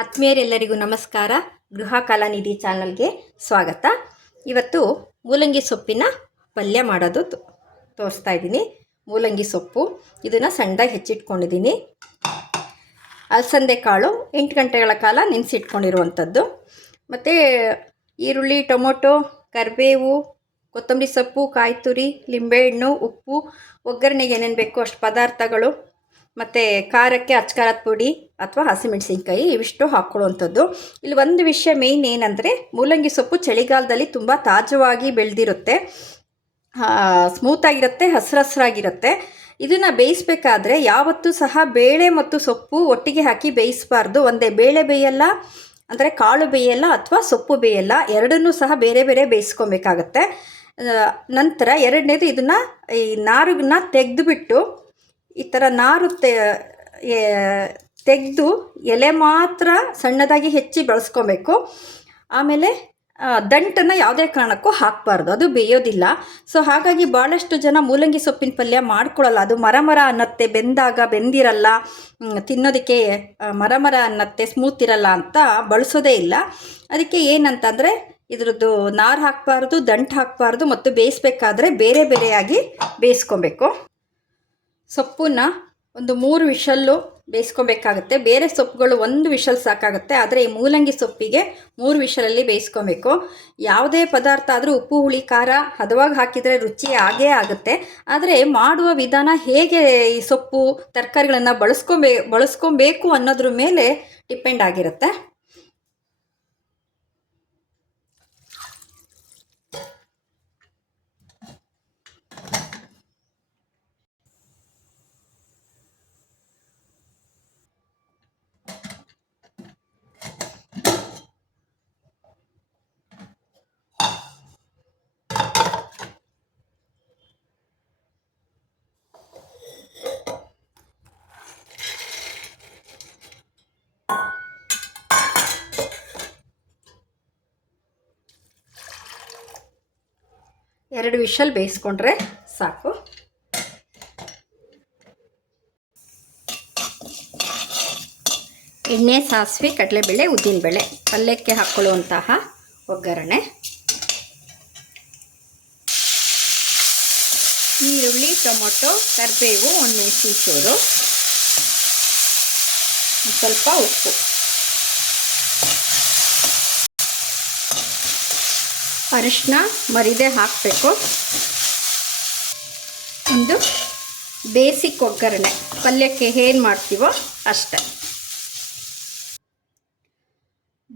ಆತ್ಮೀಯರೆಲ್ಲರಿಗೂ ನಮಸ್ಕಾರ. ಗೃಹ ಕಲಾನಿಧಿ ಚಾನಲ್ಗೆ ಸ್ವಾಗತ. ಇವತ್ತು ಮೂಲಂಗಿ ಸೊಪ್ಪಿನ ಪಲ್ಯ ಮಾಡೋದು ತೋರಿಸ್ತಾ ಇದ್ದೀನಿ. ಮೂಲಂಗಿ ಸೊಪ್ಪು ಇದನ್ನು ಸಣ್ಣದಾಗಿ ಹೆಚ್ಚಿಟ್ಕೊಂಡಿದ್ದೀನಿ. ಅಲಸಂದೆ ಕಾಳು 8 ಗಂಟೆಗಳ ಕಾಲ ನೆನೆಸಿಟ್ಕೊಂಡಿರುವಂಥದ್ದು. ಮತ್ತು ಈರುಳ್ಳಿ, ಟೊಮೊಟೊ, ಕರಿಬೇವು, ಕೊತ್ತಂಬರಿ ಸೊಪ್ಪು, ಕಾಯಿ ತುರಿ, ಲಿಂಬೆಹಣ್ಣು, ಉಪ್ಪು, ಒಗ್ಗರಣೆಗೆ ಏನೇನು ಬೇಕೋ ಅಷ್ಟು ಪದಾರ್ಥಗಳು, ಮತ್ತು ಖಾರಕ್ಕೆ ಅಚ್ಕಾರದ ಪುಡಿ ಅಥವಾ ಹಸಿಮೆಣಸಿನ್ಕಾಯಿ ಇವಿಷ್ಟು ಹಾಕ್ಕೊಳ್ಳುವಂಥದ್ದು. ಇಲ್ಲಿ ಒಂದು ವಿಷಯ ಮೇಯ್ನ್ ಏನಂದರೆ, ಮೂಲಂಗಿ ಸೊಪ್ಪು ಚಳಿಗಾಲದಲ್ಲಿ ತುಂಬ ತಾಜವಾಗಿ ಬೆಳೆದಿರುತ್ತೆ, ಸ್ಮೂತಾಗಿರುತ್ತೆ, ಹಸಿರಾಗಿರುತ್ತೆ. ಇದನ್ನು ಬೇಯಿಸಬೇಕಾದ್ರೆ ಯಾವತ್ತೂ ಸಹ ಬೇಳೆ ಮತ್ತು ಸೊಪ್ಪು ಒಟ್ಟಿಗೆ ಹಾಕಿ ಬೇಯಿಸಬಾರ್ದು. ಒಂದೇ ಬೇಳೆ ಬೇಯಲ್ಲ, ಅಂದರೆ ಕಾಳು ಬೇಯಲ್ಲ ಅಥವಾ ಸೊಪ್ಪು ಬೇಯಲ್ಲ, ಎರಡನ್ನೂ ಸಹ ಬೇರೆ ಬೇರೆ ಬೇಯಿಸ್ಕೊಬೇಕಾಗತ್ತೆ. ನಂತರ ಎರಡನೇದು, ಇದನ್ನು ಈ ನಾರನ್ನ ತೆಗೆದುಬಿಟ್ಟು ಈ ಥರ ನಾರು ತೆಗೆದು ಎಲೆ ಮಾತ್ರ ಸಣ್ಣದಾಗಿ ಹೆಚ್ಚಿ ಬಳಸ್ಕೊಬೇಕು. ಆಮೇಲೆ ದಂಟನ್ನು ಯಾವುದೇ ಕಾರಣಕ್ಕೂ ಹಾಕಬಾರ್ದು, ಅದು ಬೇಯೋದಿಲ್ಲ. ಸೊ ಹಾಗಾಗಿ ಭಾಳಷ್ಟು ಜನ ಮೂಲಂಗಿ ಸೊಪ್ಪಿನ ಪಲ್ಯ ಮಾಡ್ಕೊಳ್ಳಲ್ಲ. ಅದು ಮರ ಅನ್ನತ್ತೆ, ಬೆಂದಿರಲ್ಲ, ತಿನ್ನೋದಕ್ಕೆ ಮರ ಅನ್ನತ್ತೆ, ಸ್ಮೂತ್ ಇರಲ್ಲ ಅಂತ ಬಳಸೋದೇ ಇಲ್ಲ. ಅದಕ್ಕೆ ಏನಂತಂದರೆ, ಇದ್ರದ್ದು ನಾರು ಹಾಕಬಾರ್ದು, ದಂಟು ಹಾಕಬಾರ್ದು, ಮತ್ತು ಬೇಯಿಸ್ಬೇಕಾದ್ರೆ ಬೇರೆ ಬೇರೆಯಾಗಿ ಬೇಯಿಸ್ಕೊಬೇಕು. ಸೊಪ್ಪನ್ನ ಒಂದು 3 ವಿಷಲ್ಲು ಬೇಯಿಸ್ಕೊಬೇಕಾಗುತ್ತೆ. ಬೇರೆ ಸೊಪ್ಪುಗಳು 1 ವಿಷಲ್ ಸಾಕಾಗುತ್ತೆ, ಆದರೆ ಈ ಮೂಲಂಗಿ ಸೊಪ್ಪಿಗೆ 3 ವಿಷಲಲ್ಲಿ ಬೇಯಿಸ್ಕೊಬೇಕು. ಯಾವುದೇ ಪದಾರ್ಥ ಆದರೂ ಉಪ್ಪು, ಹುಳಿ, ಖಾರ ಹದವಾಗಿ ಹಾಕಿದರೆ ರುಚಿ ಆಗೇ ಆಗುತ್ತೆ. ಆದರೆ ಮಾಡುವ ವಿಧಾನ, ಹೇಗೆ ಈ ಸೊಪ್ಪು ತರಕಾರಿಗಳನ್ನು ಬಳಸ್ಕೊಬೇಕು ಅನ್ನೋದ್ರ ಮೇಲೆ ಡಿಪೆಂಡ್ ಆಗಿರುತ್ತೆ. ಎರಡು ವಿಷಲ್ ಬೇಯಿಸ್ಕೊಂಡ್ರೆ ಸಾಕು. ಎಣ್ಣೆ, ಸಾಸಿವೆ, ಕಡಲೆಬೇಳೆ, ಉದ್ದಿನಬೇಳೆ, ಪಲ್ಯಕ್ಕೆ ಹಾಕ್ಕೊಳ್ಳುವಂತಹ ಒಗ್ಗರಣೆ, ಈರುಳ್ಳಿ, ಟೊಮೊಟೊ, ಕರಿಬೇವು, ಒಂದು ಮೆಣಸಿನ ಚೂರು, ಸ್ವಲ್ಪ ಉಪ್ಪು, ಅರಿಶಿನ ಮರಿದೆ ಹಾಕಬೇಕು. ಒಂದು ಬೇಸಿಕ್ ಒಗ್ಗರಣೆ, ಪಲ್ಯಕ್ಕೆ ಏನು ಮಾಡ್ತೀವೋ ಅಷ್ಟೆ.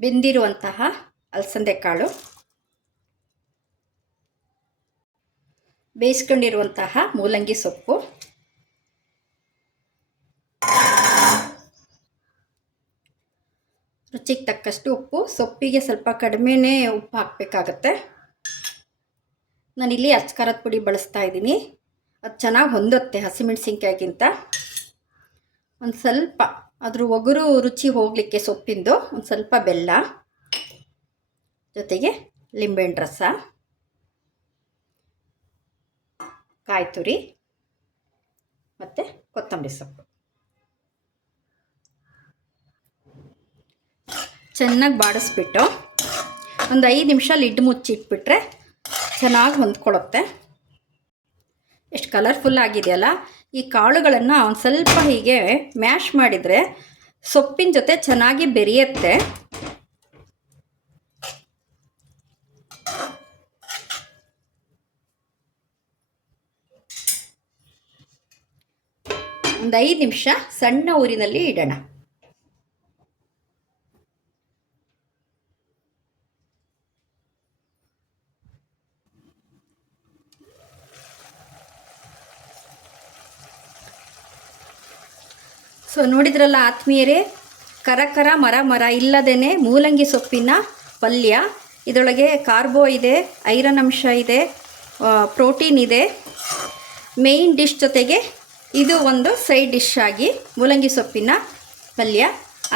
ಬೆಂದಿರುವಂತಹ ಅಲಸಂದೆ ಕಾಳು, ಬೇಯಿಸ್ಕೊಂಡಿರುವಂತಹ ಮೂಲಂಗಿ ಸೊಪ್ಪು, ರುಚಿಗೆ ತಕ್ಕಷ್ಟು ಉಪ್ಪು. ಸೊಪ್ಪಿಗೆ ಸ್ವಲ್ಪ ಕಡಿಮೆನೇ ಉಪ್ಪು ಹಾಕಬೇಕಾಗತ್ತೆ. ನಾನಿಲ್ಲಿ ಅಚ್ಕಾರದ ಪುಡಿ ಬಳಸ್ತಾ ಇದ್ದೀನಿ, ಅದು ಚೆನ್ನಾಗಿ ಹೊಂದುತ್ತೆ ಹಸಿಮೆಣಸಿನ್ಕಾಯಿಗಿಂತ. ಒಂದು ಸ್ವಲ್ಪ ಅದ್ರ ಒಗರು ರುಚಿ ಹೋಗಲಿಕ್ಕೆ ಸೊಪ್ಪಿಂದು ಒಂದು ಸ್ವಲ್ಪ ಬೆಲ್ಲ, ಜೊತೆಗೆ ಲಿಂಬೆಹಣ್ಣು ರಸ, ಕಾಯಿ ತುರಿ ಮತ್ತು ಕೊತ್ತಂಬರಿ ಸೊಪ್ಪು ಚೆನ್ನಾಗಿ ಬಾಡಿಸ್ಬಿಟ್ಟು ಒಂದು 5 ನಿಮಿಷ ಲಿಡ್ ಮುಚ್ಚಿಟ್ಬಿಟ್ರೆ ಚೆನ್ನಾಗಿ ಹೊಂದ್ಕೊಳ್ಳುತ್ತೆ. ಎಷ್ಟು ಕಲರ್ಫುಲ್ ಆಗಿದೆಯಲ್ಲ. ಈ ಕಾಳುಗಳನ್ನು ಒಂದು ಸ್ವಲ್ಪ ಹೀಗೆ ಮ್ಯಾಶ್ ಮಾಡಿದರೆ ಸೊಪ್ಪಿನ ಜೊತೆ ಚೆನ್ನಾಗಿ ಬೆರೆಯುತ್ತೆ. ಒಂದು 5 ನಿಮಿಷ ಸಣ್ಣ ಊರಿನಲ್ಲಿ ಇಡೋಣ. ಸೊ ನೋಡಿದ್ರಲ್ಲ ಆತ್ಮೀಯರೇ, ಕರ ಮರ ಇಲ್ಲದೇ ಮೂಲಂಗಿ ಸೊಪ್ಪಿನ ಪಲ್ಯ. ಇದರೊಳಗೆ ಕಾರ್ಬೋ ಇದೆ, ಐರನ್ ಅಂಶ ಇದೆ, ಪ್ರೋಟೀನ್ ಇದೆ. ಮೇಯ್ನ್ ಡಿಶ್ ಜೊತೆಗೆ ಇದು ಒಂದು ಸೈಡ್ ಡಿಶ್ ಆಗಿ ಮೂಲಂಗಿ ಸೊಪ್ಪಿನ ಪಲ್ಯ.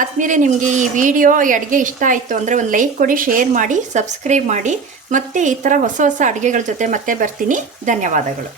ಆತ್ಮೀಯರೇ, ನಿಮಗೆ ಈ ವಿಡಿಯೋ, ಈ ಅಡುಗೆ ಇಷ್ಟ ಆಯಿತು ಅಂದರೆ ಒಂದು ಲೈಕ್ ಕೊಡಿ, ಶೇರ್ ಮಾಡಿ, ಸಬ್ಸ್ಕ್ರೈಬ್ ಮಾಡಿ. ಮತ್ತು ಈ ಥರ ಹೊಸ ಅಡುಗೆಗಳ ಜೊತೆ ಮತ್ತೆ ಬರ್ತೀನಿ. ಧನ್ಯವಾದಗಳು.